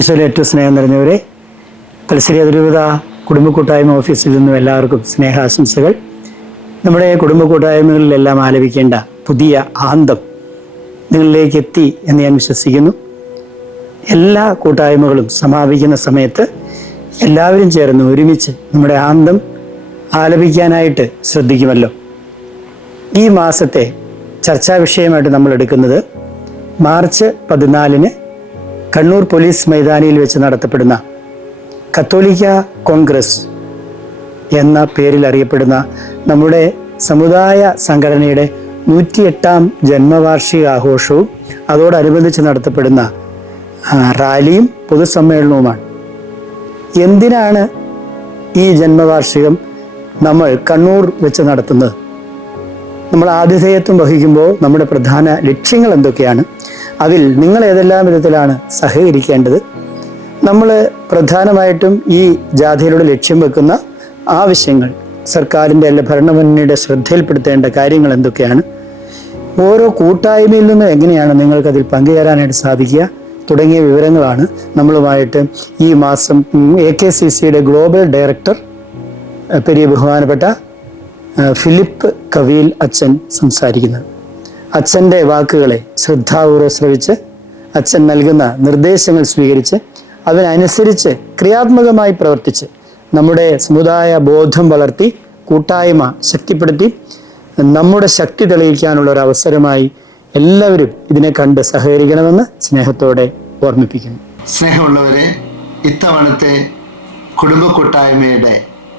ഈശോയിലെ ഏറ്റവും സ്നേഹം നിറഞ്ഞവരെ തലശ്ശേരി അതിരൂപത കുടുംബ കൂട്ടായ്മ ഓഫീസിൽ നിന്നും എല്ലാവർക്കും സ്നേഹാശംസകൾ. നമ്മുടെ കുടുംബ കൂട്ടായ്മകളിലെല്ലാം ആലപിക്കേണ്ട പുതിയ ആന്തം നിങ്ങളിലേക്ക് എത്തി എന്ന് ഞാൻ വിശ്വസിക്കുന്നു. എല്ലാ കൂട്ടായ്മകളും സമാപിക്കുന്ന സമയത്ത് എല്ലാവരും ചേർന്ന് ഒരുമിച്ച് നമ്മുടെ ആന്തം ആലപിക്കാനായിട്ട് ശ്രദ്ധിക്കുമല്ലോ. ഈ മാസത്തെ ചർച്ചാ വിഷയമായിട്ട് നമ്മൾ എടുക്കുന്നത് മാർച്ച് പതിനാലിന് കണ്ണൂർ പോലീസ് മൈതാനിയിൽ വെച്ച് നടത്തപ്പെടുന്ന കത്തോലിക്ക കോൺഗ്രസ് എന്ന പേരിൽ അറിയപ്പെടുന്ന നമ്മുടെ സമുദായ സംഘടനയുടെ നൂറ്റിയെട്ടാം ജന്മവാർഷിക ആഘോഷവും അതോടനുബന്ധിച്ച് നടത്തപ്പെടുന്ന റാലിയും പൊതുസമ്മേളനവുമാണ്. എന്തിനാണ് ഈ ജന്മവാർഷികം നമ്മൾ കണ്ണൂർ വെച്ച് നടത്തുന്നത്? നമ്മൾ ആതിഥേയത്വം വഹിക്കുമ്പോൾ നമ്മുടെ പ്രധാന ലക്ഷ്യങ്ങൾ എന്തൊക്കെയാണ്? അതിൽ നിങ്ങൾ ഏതെല്ലാം വിധത്തിലാണ് സഹകരിക്കേണ്ടത്? നമ്മൾ പ്രധാനമായിട്ടും ഈ ജാഥയിലൂടെ ലക്ഷ്യം വെക്കുന്ന ആവശ്യങ്ങൾ സർക്കാരിന്റെ അല്ല ഭരണമുന്നണിയുടെ ശ്രദ്ധയിൽപ്പെടുത്തേണ്ട കാര്യങ്ങൾ എന്തൊക്കെയാണ്? ഓരോ കൂട്ടായ്മയിൽ നിന്നും എങ്ങനെയാണ് നിങ്ങൾക്കതിൽ പങ്കുചേരാനായിട്ട് സാധിക്കുക? തുടങ്ങിയ വിവരങ്ങളാണ് നമ്മളുമായിട്ട് ഈ മാസം എ കെ സി സിയുടെ ഗ്ലോബൽ ഡയറക്ടർ പെരിയ ബഹുമാനപ്പെട്ട ഫിലിപ്പ് കവീൽ അച്ഛൻ സംസാരിക്കുന്നത്. അച്ഛന്റെ വാക്കുകളെ ശ്രദ്ധാപൂർവം ശ്രവിച്ച് അച്ഛൻ നൽകുന്ന നിർദ്ദേശങ്ങൾ സ്വീകരിച്ച് അതിനനുസരിച്ച് ക്രിയാത്മകമായി പ്രവർത്തിച്ച് നമ്മുടെ സമുദായ ബോധം വളർത്തി കൂട്ടായ്മ ശക്തിപ്പെടുത്തി നമ്മുടെ ശക്തി തെളിയിക്കാനുള്ള ഒരു അവസരമായി എല്ലാവരും ഇതിനെ കണ്ട് സഹകരിക്കണമെന്ന് സ്നേഹത്തോടെ ഓർമ്മിപ്പിക്കുന്നു. സ്നേഹമുള്ളവരെ ഇത്തവണത്തെ കുടുംബ കൂട്ടായ്മയുടെ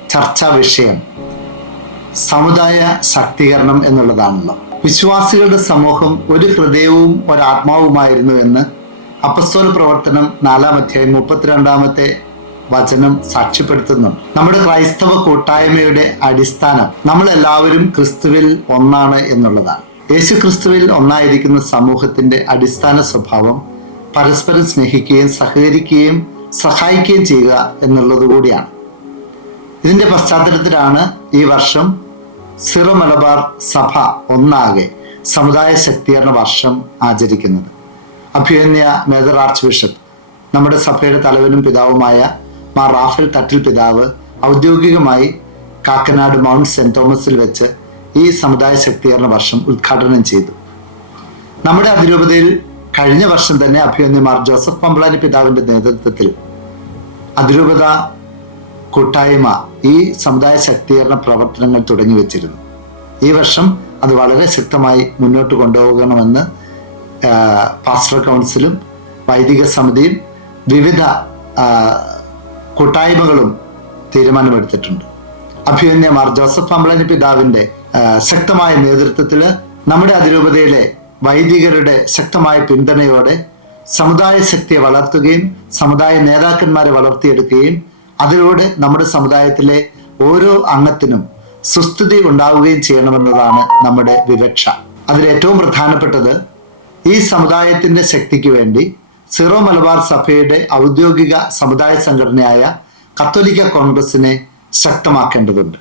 ചർച്ചാ വിഷയം സമുദായ ശാക്തീകരണം എന്നുള്ളതാണല്ലോ. വിശ്വാസികളുടെ സമൂഹം ഒരു ഹൃദയവും ഒരാത്മാവുമായിരുന്നു എന്ന് അപ്പസ്തോൽ പ്രവർത്തനം നാലാം അധ്യായം മുപ്പത്തിരണ്ടാമത്തെ വചനം സാക്ഷ്യപ്പെടുത്തുന്നു. നമ്മുടെ ക്രൈസ്തവ കൂട്ടായ്മയുടെ അടിസ്ഥാനം നമ്മൾ എല്ലാവരും ക്രിസ്തുവിൽ ഒന്നാണ് എന്നുള്ളതാണ്. യേശു ക്രിസ്തുവിൽ ഒന്നായിരിക്കുന്ന സമൂഹത്തിന്റെ അടിസ്ഥാന സ്വഭാവം പരസ്പരം സ്നേഹിക്കുകയും സഹകരിക്കുകയും സഹായിക്കുകയും ചെയ്യുക എന്നുള്ളത് കൂടിയാണ് ഇതിന്റെ പശ്ചാത്തലത്തിലാണ് ഈ വർഷം സിറോ മലബാർ സഭ ഒന്നാകെ സമുദായ ശക്തീകരണ വർഷം ആചരിക്കുന്നത്. അഭ്യുന്യ മേജർ ആർച്ച് ബിഷപ്പ് നമ്മുടെ സഭയുടെ തലവനും പിതാവുമായ മാർ റാഫേൽ തട്ടിൽ പിതാവ് ഔദ്യോഗികമായി കാക്കനാട് മൗണ്ട് സെന്റ് തോമസിൽ വെച്ച് ഈ സമുദായ ശക്തീകരണ വർഷം ഉദ്ഘാടനം ചെയ്തു. നമ്മുടെ അതിരൂപതയിൽ കഴിഞ്ഞ വർഷം തന്നെ അഭ്യുന്യമാർ ജോസഫ് പമ്പളാനി പിതാവിന്റെ നേതൃത്വത്തിൽ അതിരൂപത കൂട്ടായ്മ ഈ സമുദായ ശക്തീകരണ പ്രവർത്തനങ്ങൾ തുടങ്ങി വെച്ചിരുന്നു. ഈ വർഷം അത് വളരെ ശക്തമായി മുന്നോട്ട് കൊണ്ടുപോകണമെന്ന് പാസ്റ്റർ കൗൺസിലും വൈദിക സമിതിയും വിവിധ കൂട്ടായ്മകളും തീരുമാനമെടുത്തിട്ടുണ്ട്. അഭ്യുന്യ മാർ ജോസഫ് അമ്പളനി പിതാവിന്റെ ശക്തമായ നേതൃത്വത്തിൽ നമ്മുടെ അതിരൂപതയിലെ വൈദികരുടെ ശക്തമായ പിന്തുണയോടെ സമുദായ ശക്തിയെ വളർത്തുകയും സമുദായ നേതാക്കന്മാരെ വളർത്തിയെടുക്കുകയും അതിലൂടെ നമ്മുടെ സമുദായത്തിലെ ഓരോ അംഗത്തിനും സുസ്ഥിതി ഉണ്ടാവുകയും ചെയ്യണമെന്നതാണ് നമ്മുടെ വിവക്ഷ. അതിലേറ്റവും പ്രധാനപ്പെട്ടത് ഈ സമുദായത്തിന്റെ ശക്തിക്ക് വേണ്ടി സിറോ മലബാർ സഭയുടെ ഔദ്യോഗിക സമുദായ സംഘടനയായ കത്തോലിക്ക കോൺഗ്രസിനെ ശക്തമാക്കേണ്ടതുണ്ട്.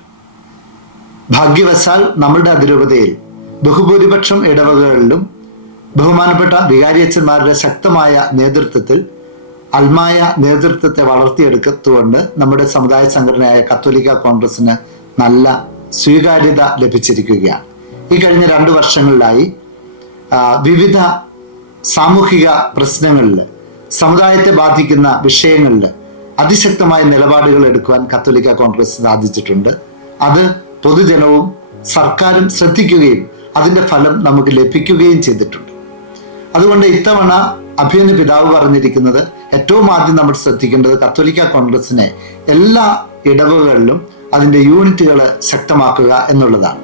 ഭാഗ്യവശാൽ നമ്മുടെ അതിരൂപതയിൽ ബഹുഭൂരിപക്ഷം ഇടവകകളിലും ബഹുമാനപ്പെട്ട വികാരിയച്ചന്മാരുടെ ശക്തമായ നേതൃത്വത്തിൽ അൽമായ നേതൃത്വത്തെ വളർത്തിയെടുത്തുകൊണ്ട് നമ്മുടെ സമുദായ സംഘടനയായ കത്തോലിക്ക കോൺഗ്രസിന് നല്ല സ്വീകാര്യത ലഭിച്ചിരിക്കുകയാണ്. ഈ കഴിഞ്ഞ രണ്ട് വർഷങ്ങളിലായി വിവിധ സാമൂഹിക പ്രശ്നങ്ങളിൽ സമുദായത്തെ ബാധിക്കുന്ന വിഷയങ്ങളിൽ അതിശക്തമായ നിലപാടുകൾ എടുക്കുവാൻ കത്തോലിക്ക കോൺഗ്രസ് സാധിച്ചിട്ടുണ്ട്. അത് പൊതുജനവും സർക്കാരും ശ്രദ്ധിക്കുകയും അതിന്റെ ഫലം നമുക്ക് ലഭിക്കുകയും ചെയ്തിട്ടുണ്ട്. അതുകൊണ്ട് ഇത്തവണ അഭിയന് പിതാവ് പറഞ്ഞിരിക്കുന്നത് ഏറ്റവും ആദ്യം നമ്മൾ ശ്രദ്ധിക്കേണ്ടത് കത്തോലിക്ക കോൺഗ്രസിനെ എല്ലാ ഇടവുകളിലും അതിന്റെ യൂണിറ്റുകൾ ശക്തമാക്കുക എന്നുള്ളതാണ്.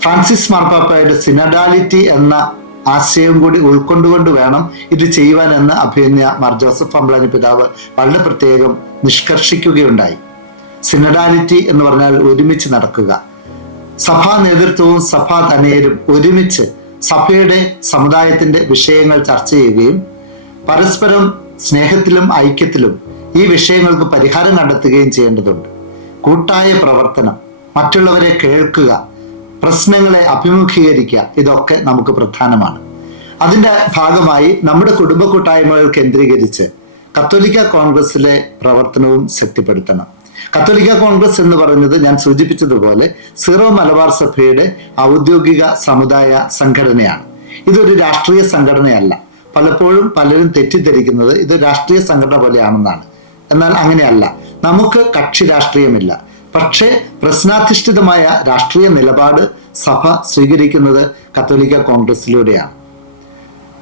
ഫ്രാൻസിസ് മാർപ്പാപ്പയുടെ സിനഡാലിറ്റി എന്ന ആശയം കൂടി ഉൾക്കൊണ്ടുകൊണ്ട് വേണം ഇത് ചെയ്യുവാൻ എന്ന് അഭിമന്യ മാർ ജോസഫ് അമ്പളാനി പിതാവ് വളരെ പ്രത്യേകം നിഷ്കർഷിക്കുകയുണ്ടായി. സിനഡാലിറ്റി എന്ന് പറഞ്ഞാൽ ഒരുമിച്ച് നടക്കുക. സഭാ നേതൃത്വവും സഭാ ധനേരും ഒരുമിച്ച് സഭയുടെ സമുദായത്തിന്റെ വിഷയങ്ങൾ ചർച്ച ചെയ്യുകയും പരസ്പരം സ്നേഹത്തിലും ഐക്യത്തിലും ഈ വിഷയങ്ങൾക്ക് പരിഹാരം കണ്ടെത്തുകയും ചെയ്യേണ്ടതുണ്ട്. കൂട്ടായ പ്രവർത്തനം മറ്റുള്ളവരെ കേൾക്കുക പ്രശ്നങ്ങളെ അഭിമുഖീകരിക്കുക ഇതൊക്കെ നമുക്ക് പ്രധാനമാണ്. അതിന്റെ ഭാഗമായി നമ്മുടെ കുടുംബ കൂട്ടായ്മകൾ കേന്ദ്രീകരിച്ച് കത്തോലിക്ക കോൺഗ്രസിലെ പ്രവർത്തനവും ശക്തിപ്പെടുത്തണം. കത്തോലിക്ക കോൺഗ്രസ് എന്ന് പറയുന്നത് ഞാൻ സൂചിപ്പിച്ചതുപോലെ സീറോ മലബാർ സഭയുടെ ഔദ്യോഗിക സമുദായ സംഘടനയാണ്. ഇതൊരു രാഷ്ട്രീയ സംഘടനയല്ല. പലപ്പോഴും പലരും തെറ്റിദ്ധരിക്കുന്നത് ഇത് രാഷ്ട്രീയ സംഘടന പോലെയാണെന്നാണ്. എന്നാൽ അങ്ങനെയല്ല. നമുക്ക് കക്ഷി രാഷ്ട്രീയമില്ല. പക്ഷേ പ്രശ്നാധിഷ്ഠിതമായ രാഷ്ട്രീയ നിലപാട് സഭ സ്വീകരിക്കുന്നത് കത്തോലിക്ക കോൺഗ്രസിലൂടെയാണ്.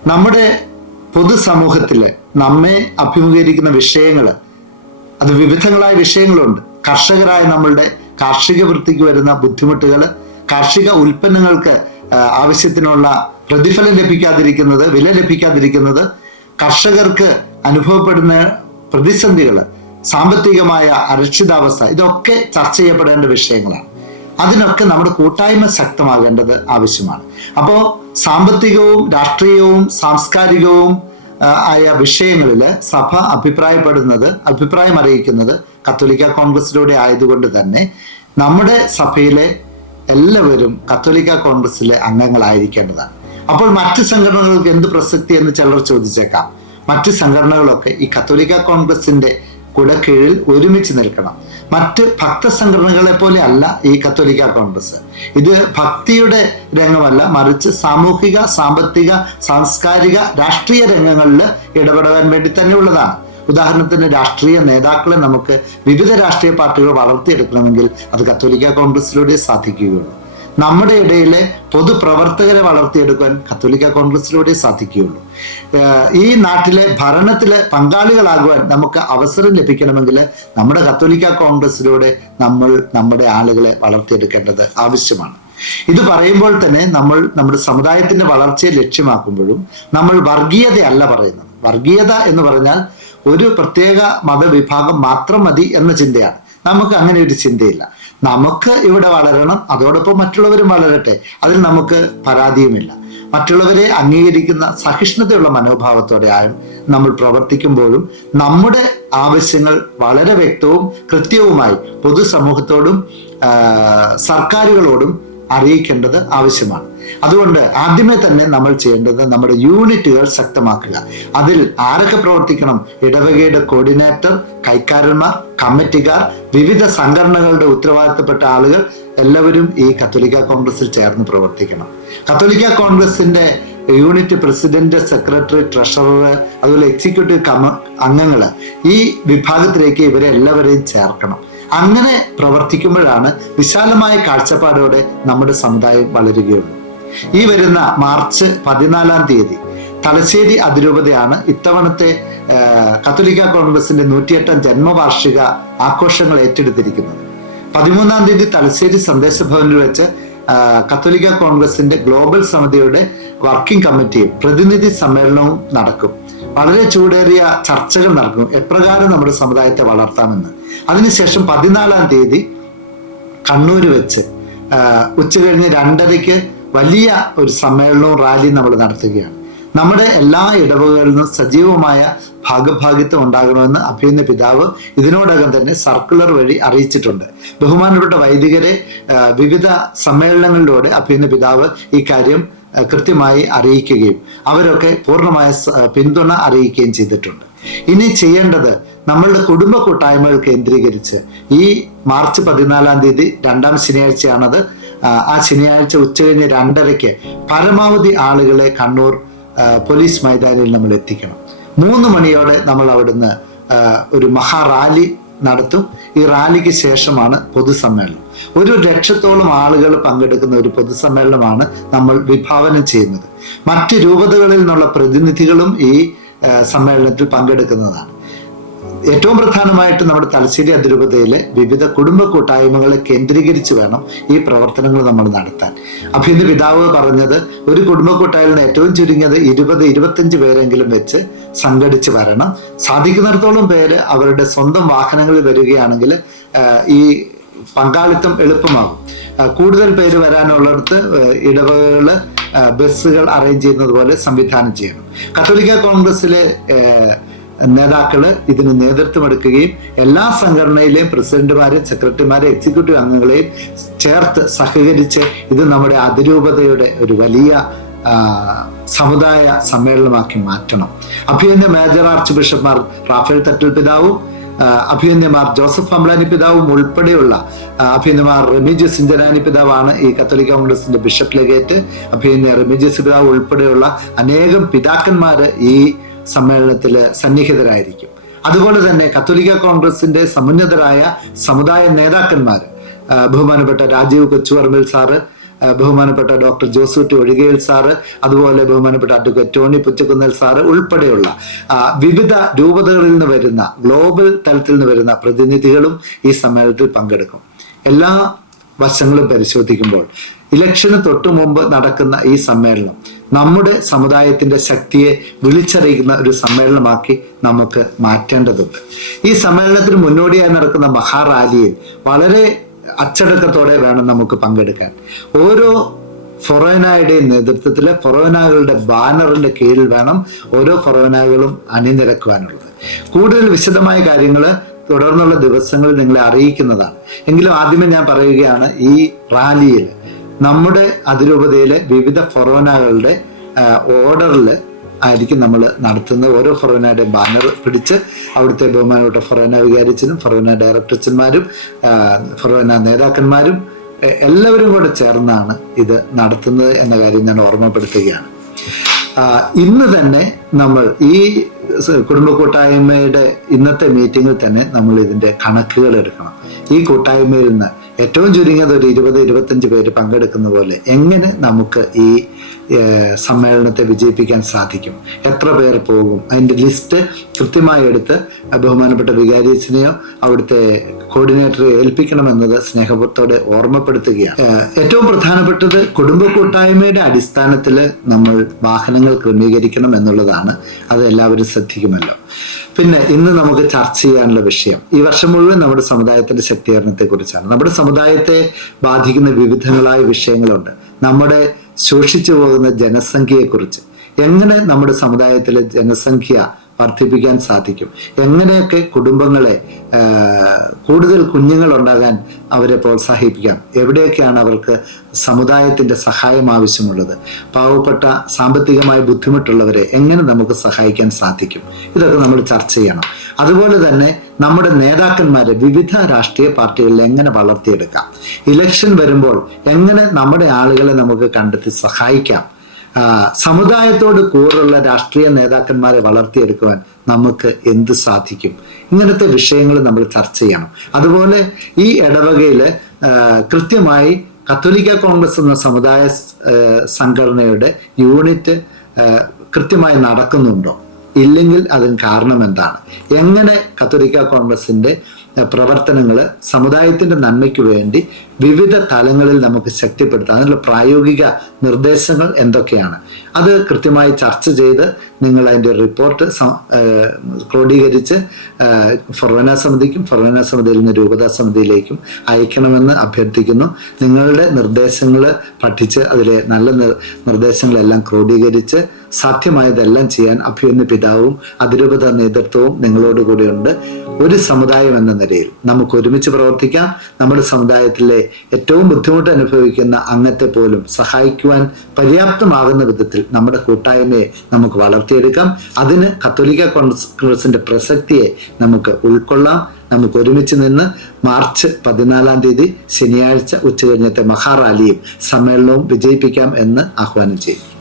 നമ്മുടെ പൊതുസമൂഹത്തിൽ നമ്മെ അഭിമുഖീകരിക്കുന്ന വിഷയങ്ങൾ അത് വിവിധങ്ങളായ വിഷയങ്ങളുണ്ട്. കർഷകരായ നമ്മളുടെ കാർഷിക വൃത്തിക്ക് വരുന്ന ബുദ്ധിമുട്ടുകൾ കാർഷിക ഉൽപ്പന്നങ്ങൾക്ക് ആവശ്യത്തിനുള്ള പ്രതിഫലം ലഭിക്കാതിരിക്കുന്നത് വില ലഭിക്കാതിരിക്കുന്നത് കർഷകർക്ക് അനുഭവപ്പെടുന്ന പ്രതിസന്ധികൾ സാമ്പത്തികമായ അരക്ഷിതാവസ്ഥ ഇതൊക്കെ ചർച്ച ചെയ്യപ്പെടേണ്ട വിഷയങ്ങളാണ്. അതിനൊക്കെ നമ്മുടെ കൂട്ടായ്മ ശക്തമാകേണ്ടത് ആവശ്യമാണ്. അപ്പോൾ സാമ്പത്തികവും രാഷ്ട്രീയവും സാംസ്കാരികവും ആയ വിഷയങ്ങളിൽ സഭ അഭിപ്രായപ്പെടുന്നത് അഭിപ്രായം അറിയിക്കുന്നത് കത്തോലിക്ക കോൺഗ്രസിലൂടെ ആയതുകൊണ്ട് തന്നെ നമ്മുടെ സഭയിലെ എല്ലാവരും കത്തോലിക്ക കോൺഗ്രസിലെ അംഗങ്ങളായിരിക്കേണ്ടതാണ്. അപ്പോൾ മറ്റ് സംഘടനകൾക്ക് എന്ത് പ്രസക്തി എന്ന് ചിലർ ചോദിച്ചേക്കാം. മറ്റ് സംഘടനകളൊക്കെ ഈ കത്തോലിക്ക കോൺഗ്രസിന്റെ കുടക്കീഴിൽ ഒരുമിച്ച് നിൽക്കണം. മറ്റ് ഭക്ത സംഘടനകളെ പോലെ അല്ല ഈ കത്തോലിക്ക കോൺഗ്രസ്. ഇത് ഭക്തിയുടെ രംഗമല്ല മറിച്ച് സാമൂഹിക സാമ്പത്തിക സാംസ്കാരിക രാഷ്ട്രീയ രംഗങ്ങളിൽ ഇടപെടാൻ വേണ്ടി തന്നെയുള്ളതാണ്. ഉദാഹരണത്തിന് രാഷ്ട്രീയ നേതാക്കളെ നമുക്ക് വിവിധ രാഷ്ട്രീയ പാർട്ടികൾ വളർത്തിയെടുക്കണമെങ്കിൽ അത് കത്തോലിക്ക കോൺഗ്രസിലൂടെ സാധിക്കുകയുള്ളൂ. നമ്മുടെ ഇടയിലെ പൊതുപ്രവർത്തകരെ വളർത്തിയെടുക്കാൻ കത്തോലിക്ക കോൺഗ്രസിലൂടെ സാധിക്കുകയുള്ളൂ. ഈ നാട്ടിലെ ഭരണത്തിലെ പങ്കാളികളാകുവാൻ നമുക്ക് അവസരം ലഭിക്കണമെങ്കിൽ നമ്മുടെ കത്തോലിക്ക കോൺഗ്രസിലൂടെ നമ്മൾ നമ്മുടെ ആളുകളെ വളർത്തിയെടുക്കേണ്ടത് ആവശ്യമാണ്. ഇത് പറയുമ്പോൾ തന്നെ നമ്മൾ നമ്മുടെ സമുദായത്തിന്റെ വളർച്ചയെ ലക്ഷ്യമാക്കുമ്പോഴും നമ്മൾ വർഗീയതയല്ല പറയുന്നത്. വർഗീയത എന്ന് പറഞ്ഞാൽ ഒരു പ്രത്യേക മതവിഭാഗം മാത്രം മതി എന്ന ചിന്തയാണ്. നമുക്ക് അങ്ങനെ ഒരു ചിന്തയില്ല. നമുക്ക് ഇവിടെ വളരണം അതോടൊപ്പം മറ്റുള്ളവരും വളരട്ടെ. അതിൽ നമുക്ക് പരാതിയുമില്ല. മറ്റുള്ളവരെ അംഗീകരിക്കുന്ന സഹിഷ്ണുതയുള്ള മനോഭാവത്തോടെ ആയും നമ്മൾ പ്രവർത്തിക്കുമ്പോഴും നമ്മുടെ ആവശ്യങ്ങൾ വളരെ വ്യക്തവും കൃത്യവുമായി പൊതുസമൂഹത്തോടും സർക്കാരുകളോടും അറിയിക്കേണ്ടത് ആവശ്യമാണ്. അതുകൊണ്ട് ആദ്യമേ തന്നെ നമ്മൾ ചെയ്യേണ്ടത് നമ്മുടെ യൂണിറ്റുകൾ ശക്തമാക്കുക. അതിൽ ആരൊക്കെ പ്രവർത്തിക്കണം? ഇടവകയുടെ കോർഡിനേറ്റർ കൈക്കാരന്മാർ കമ്മിറ്റിക്കാർ വിവിധ സംഘടനകളുടെ ഉത്തരവാദിത്തപ്പെട്ട ആളുകൾ എല്ലാവരും ഈ കത്തോലിക്ക കോൺഗ്രസിൽ ചേർന്ന് പ്രവർത്തിക്കണം. കത്തോലിക്ക കോൺഗ്രസിന്റെ യൂണിറ്റ് പ്രസിഡന്റ് സെക്രട്ടറി ട്രഷറർ അതുപോലെ എക്സിക്യൂട്ടീവ് കമ്മ അംഗങ്ങൾ ഈ വിഭാഗത്തിലേക്ക് ഇവരെ എല്ലാവരെയും ചേർക്കണം. അങ്ങനെ പ്രവർത്തിക്കുമ്പോഴാണ് വിശാലമായ കാഴ്ചപ്പാടോടെ നമ്മുടെ സമുദായം വളരുകയുള്ളൂ. ഈ വരുന്ന മാർച്ച് പതിനാലാം തീയതി തലശ്ശേരി അതിരൂപതയാണ് ഇത്തവണത്തെ കത്തോലിക്ക കോൺഗ്രസിന്റെ നൂറ്റിയെട്ടാം ജന്മവാർഷിക ആഘോഷങ്ങൾ ഏറ്റെടുത്തിരിക്കുന്നത്. പതിമൂന്നാം തീയതി തലശ്ശേരി സന്ദേശഭവനിൽ വെച്ച് കത്തോലിക്ക കോൺഗ്രസിന്റെ ഗ്ലോബൽ സമിതിയുടെ വർക്കിംഗ് കമ്മിറ്റിയും പ്രതിനിധി സമ്മേളനവും നടക്കും. വളരെ ചൂടേറിയ ചർച്ചകൾ നടക്കും. എപ്രകാരം നമ്മുടെ സമുദായത്തെ വളർത്താമെന്ന്. അതിനുശേഷം പതിനാലാം തീയതി കണ്ണൂർ വെച്ച് ആ, ഉച്ച കഴിഞ്ഞ് രണ്ടരയ്ക്ക് വലിയ ഒരു സമ്മേളനവും റാലിയും നമ്മൾ നടത്തുകയാണ്. നമ്മുടെ എല്ലാ ഇടവുകളിൽ നിന്നും സജീവമായ ഭാഗഭാഗിത്വം ഉണ്ടാകണമെന്ന് അഭിയുന്ന പിതാവ് ഇതിനോടകം തന്നെ സർക്കുലർ വഴി അറിയിച്ചിട്ടുണ്ട്. ബഹുമാനപ്പെട്ട വൈദികരെ വിവിധ സമ്മേളനങ്ങളിലൂടെ അഭിയുന്ന പിതാവ് ഈ കാര്യം കൃത്യമായി അറിയിക്കുകയും അവരൊക്കെ പൂർണമായ പിന്തുണ അറിയിക്കുകയും ചെയ്തിട്ടുണ്ട്. ഇനി ചെയ്യേണ്ടത് നമ്മളുടെ കുടുംബ കൂട്ടായ്മകൾ കേന്ദ്രീകരിച്ച് ഈ മാർച്ച് പതിനാലാം തീയതി രണ്ടാം ശനിയാഴ്ചയാണത്. ആ, ശനിയാഴ്ച ഉച്ചകഴിഞ്ഞ് രണ്ടരയ്ക്ക് പരമാവധി ആളുകളെ കണ്ണൂർ പോലീസ് മൈതാനിയിൽ നമ്മൾ എത്തിക്കണം. മൂന്ന് മണിയോടെ നമ്മൾ അവിടുന്ന് ഒരു മഹാറാലി നടത്തും. ഈ റാലിക്ക് ശേഷമാണ് പൊതുസമ്മേളനം. ഒരു ലക്ഷത്തോളം ആളുകൾ പങ്കെടുക്കുന്ന ഒരു പൊതുസമ്മേളനമാണ് നമ്മൾ വിഭാവനം ചെയ്യുന്നത്. മറ്റ് രൂപതകളിൽ നിന്നുള്ള പ്രതിനിധികളും ഈ സമ്മേളനത്തിൽ പങ്കെടുക്കുന്നതാണ്. ഏറ്റവും പ്രധാനമായിട്ട് നമ്മുടെ തലശ്ശേരി അതിരൂപതയിലെ വിവിധ കുടുംബ കൂട്ടായ്മകളെ കേന്ദ്രീകരിച്ച് വേണം ഈ പ്രവർത്തനങ്ങൾ നമ്മൾ നടത്താൻ. അഭിന്റെ പിതാവ് പറഞ്ഞത് ഒരു കുടുംബ കൂട്ടായ്മ ഏറ്റവും ചുരുങ്ങിയത് ഇരുപത് ഇരുപത്തഞ്ച് പേരെങ്കിലും വെച്ച് സംഘടിച്ച് വരണം. സാധിക്കുന്നിടത്തോളം പേര് അവരുടെ സ്വന്തം വാഹനങ്ങളിൽ വരികയാണെങ്കിൽ ഈ പങ്കാളിത്തം എളുപ്പമാകും. കൂടുതൽ പേര് വരാനുള്ളിടത്ത് ഇടവകൾ ബസ്സുകൾ അറേഞ്ച് ചെയ്യുന്നത് പോലെ സംവിധാനം ചെയ്യണം. കത്തോലിക്ക കോൺഗ്രസിലെ ഏഹ്, നേതാക്കൾ ഇതിന് നേതൃത്വം എടുക്കുകയും എല്ലാ സംഘടനയിലെയും പ്രസിഡന്റുമാരെ സെക്രട്ടറിമാരെ എക്സിക്യൂട്ടീവ് അംഗങ്ങളെയും ചേർത്ത് സഹകരിച്ച് ഇത് നമ്മുടെ അതിരൂപതയുടെ ഒരു വലിയ സമുദായ സമ്മേളനമാക്കി മാറ്റണം. അഭിയന്യ മേജർ ആർച്ച് ബിഷപ്പ്മാർ റാഫേൽ തട്ടിൽ പിതാവും അഭിയന്യമാർ ജോസഫ് അംലാനി പിതാവും ഉൾപ്പെടെയുള്ള അഭിയന്യമാർ റെമിജിയസ് സിഞ്ചനാനി പിതാവാണ് ഈ കത്തോലിക്ക കോൺഗ്രസിന്റെ ബിഷപ്പ് ലെഗേറ്റ് അഭിയന്യ റെമിജസ് പിതാവ് ഉൾപ്പെടെയുള്ള അനേകം പിതാക്കന്മാര് ഈ സമ്മേളനത്തിൽ സന്നിഹിതരായിരിക്കും. അതുപോലെ തന്നെ കത്തോലിക്ക കോൺഗ്രസിന്റെ സമുന്നതരായ സമുദായ നേതാക്കന്മാർ ബഹുമാനപ്പെട്ട രാജീവ് കൊച്ചുവർമിൽ സാറ് ബഹുമാനപ്പെട്ട ഡോക്ടർ ജോസൂട്ടി ഒഴികയിൽ സാറ് അതുപോലെ ബഹുമാനപ്പെട്ട അഡ്വക്കേറ്റ് ടോണി പുച്ചക്കുന്നൽ സാറ് ഉൾപ്പെടെയുള്ള വിവിധ രൂപതകളിൽ നിന്ന് വരുന്ന ഗ്ലോബൽ തലത്തിൽ നിന്ന് വരുന്ന പ്രതിനിധികളും ഈ സമ്മേളനത്തിൽ പങ്കെടുക്കും. എല്ലാ വശങ്ങളും പരിശോധിക്കുമ്പോൾ ഇലക്ഷന് തൊട്ടു മുമ്പ് നടക്കുന്ന ഈ സമ്മേളനം നമ്മുടെ സമുദായത്തിന്റെ ശക്തിയെ വിളിച്ചറിയിക്കുന്ന ഒരു സമ്മേളനമാക്കി നമുക്ക് മാറ്റേണ്ടതുണ്ട്. ഈ സമ്മേളനത്തിന് മുന്നോടിയായി നടക്കുന്ന മഹാറാലിയിൽ വളരെ അച്ചടക്കത്തോടെ വേണം നമുക്ക് പങ്കെടുക്കാൻ. ഓരോ ഫൊറോനായുടെ നേതൃത്വത്തിൽ ഫൊറോനാകളുടെ ബാനറിന്റെ കീഴിൽ വേണം ഓരോ ഫൊറോനാകളും അണിനിരക്കുവാനുള്ളത്. കൂടുതൽ വിശദമായ കാര്യങ്ങൾ തുടർന്നുള്ള ദിവസങ്ങളിൽ നിങ്ങളെ അറിയിക്കുന്നതാണ്. എങ്കിലും ആദ്യമേ ഞാൻ പറയുകയാണ് ഈ റാലിയിൽ നമ്മുടെ അതിരൂപതയിലെ വിവിധ ഫൊറോനകളുടെ ഓർഡറിൽ ആയിരിക്കും നമ്മൾ നടത്തുന്നത്. ഓരോ ഫൊറോനയുടെ ബാനർ പിടിച്ച് അവിടുത്തെ ബഹുമാനപ്പെട്ട ഫൊറോന വികാരിച്ചനും ഫൊറോന ഡയറക്ടർച്ചന്മാരും ഫൊറോന നേതാക്കന്മാരും എല്ലാവരും കൂടെ ചേർന്നാണ് ഇത് നടത്തുന്നത് എന്ന കാര്യം ഞാൻ ഓർമ്മപ്പെടുത്തുകയാണ്. ഇന്ന് തന്നെ നമ്മൾ ഈ കുടുംബ കൂട്ടായ്മയുടെ ഇന്നത്തെ മീറ്റിങ്ങിൽ തന്നെ നമ്മൾ ഇതിന്റെ കണക്കുകൾ എടുക്കണം. ഈ കൂട്ടായ്മയിൽ നിന്ന് ഏറ്റവും ചുരുങ്ങിയത് ഒരു ഇരുപത് ഇരുപത്തഞ്ച് പേര് പങ്കെടുക്കുന്ന പോലെ എങ്ങനെ നമുക്ക് ഈ സമ്മേളനത്തെ വിജയിപ്പിക്കാൻ സാധിക്കും? എത്ര പേർ പോകും? അതിന്റെ ലിസ്റ്റ് കൃത്യമായി എടുത്ത് ബഹുമാനപ്പെട്ട വികാരീസിനെയോ അവിടുത്തെ കോർഡിനേറ്ററെ ഏൽപ്പിക്കണമെന്നത് സ്നേഹപൂർത്തോടെ ഓർമ്മപ്പെടുത്തുകയാണ്. ഏറ്റവും പ്രധാനപ്പെട്ടത് കുടുംബ കൂട്ടായ്മയുടെ അടിസ്ഥാനത്തിൽ നമ്മൾ വാഹനങ്ങൾ ക്രമീകരിക്കണം എന്നുള്ളതാണ്. അത് എല്ലാവരും ശ്രദ്ധിക്കുമല്ലോ. പിന്നെ ഇന്ന് നമുക്ക് ചർച്ച ചെയ്യാനുള്ള വിഷയം. ഈ വർഷം മുഴുവൻ നമ്മുടെ സമുദായത്തിന്റെ ശക്തീകരണത്തെ കുറിച്ചാണ് നമ്മുടെ സമുദായത്തെ ബാധിക്കുന്ന വിവിധങ്ങളായ വിഷയങ്ങളുണ്ട്. നമ്മുടെ ശോഷിച്ചു പോകുന്ന ജനസംഖ്യയെക്കുറിച്ച്. എങ്ങനെ നമ്മുടെ സമുദായത്തിലെ ജനസംഖ്യ വർദ്ധിപ്പിക്കാൻ സാധിക്കും. എങ്ങനെയൊക്കെ കുടുംബങ്ങളെ കൂടുതൽ കുഞ്ഞുങ്ങൾ ഉണ്ടാകാൻ അവരെ പ്രോത്സാഹിപ്പിക്കാം? എവിടെയൊക്കെയാണ് അവർക്ക് സമുദായത്തിന്റെ സഹായം ആവശ്യമുള്ളത്? പാവപ്പെട്ട സാമ്പത്തികമായി ബുദ്ധിമുട്ടുള്ളവരെ എങ്ങനെ നമുക്ക് സഹായിക്കാൻ സാധിക്കും? ഇതൊക്കെ നമ്മൾ ചർച്ച ചെയ്യണം. അതുപോലെ തന്നെ നമ്മുടെ നേതാക്കന്മാരെ വിവിധ രാഷ്ട്രീയ പാർട്ടികളിൽ എങ്ങനെ വളർത്തിയെടുക്കാം? ഇലക്ഷൻ വരുമ്പോൾ എങ്ങനെ നമ്മുടെ ആളുകളെ നമുക്ക് കണ്ടെത്തി സഹായിക്കാം? സമുദായത്തോട് കൂറുള്ള രാഷ്ട്രീയ നേതാക്കന്മാരെ വളർത്തിയെടുക്കുവാൻ നമുക്ക് എന്ത് സാധിക്കും? ഇങ്ങനത്തെ വിഷയങ്ങൾ നമ്മൾ ചർച്ച ചെയ്യണം. അതുപോലെ ഈ ഇടവകയിൽ കൃത്യമായി കത്തോലിക്ക കോൺഗ്രസ് എന്ന സമുദായ സംഘടനയുടെ യൂണിറ്റ് കൃത്യമായി നടക്കുന്നുണ്ടോ? ഇല്ലെങ്കിൽ അതിന് കാരണം എന്താണ്? എങ്ങനെ കത്തോലിക്ക കോൺഗ്രസിന്റെ പ്രവർത്തനങ്ങൾ സമുദായത്തിന്റെ നന്മയ്ക്ക് വേണ്ടി വിവിധ തലങ്ങളിൽ നമുക്ക് ശക്തിപ്പെടുത്താം. അതിനുള്ള പ്രായോഗിക നിർദ്ദേശങ്ങൾ എന്തൊക്കെയാണ്? അത് കൃത്യമായി ചർച്ച ചെയ്ത് നിങ്ങൾ അതിന്റെ റിപ്പോർട്ട് ക്രോഡീകരിച്ച് ഫൊർവന സമിതിക്കും ഫൊറോന സമിതിയിൽ നിന്ന് രൂപതാ സമിതിയിലേക്കും അയക്കണമെന്ന് അഭ്യർത്ഥിക്കുന്നു. നിങ്ങളുടെ നിർദ്ദേശങ്ങൾ പഠിച്ച് അതിലെ നല്ല നിർ- നിർദ്ദേശങ്ങളെല്ലാം ക്രോഡീകരിച്ച് സാധ്യമായതെല്ലാം ചെയ്യാൻ അഭ്യുന്ന പിതാവും അതിരൂപത നേതൃത്വവും നിങ്ങളോട് ഉണ്ട് ഒരു സമുദായം എന്ന നിലയിൽ നമുക്ക് ഒരുമിച്ച് പ്രവർത്തിക്കാം. നമ്മുടെ സമുദായത്തിലെ ഏറ്റവും ബുദ്ധിമുട്ട് അനുഭവിക്കുന്ന അംഗത്തെ പോലും സഹായിക്കുവാൻ പര്യാപ്തമാകുന്ന വിധത്തിൽ നമ്മുടെ കൂട്ടായ്മയെ നമുക്ക് വളർത്തിയെടുക്കാം. അതിന് കത്തോലിക്ക കോൺഗ്രസിന്റെ പ്രസക്തിയെ നമുക്ക് ഉൾക്കൊള്ളാം. നമുക്ക് ഒരുമിച്ച് നിന്ന് മാർച്ച് പതിനാലാം തീയതി ശനിയാഴ്ച ഉച്ചകഴിഞ്ഞത്തെ മഹാറാലിയും സമ്മേളനവും വിജയിപ്പിക്കാം എന്ന് ആഹ്വാനം ചെയ്യും.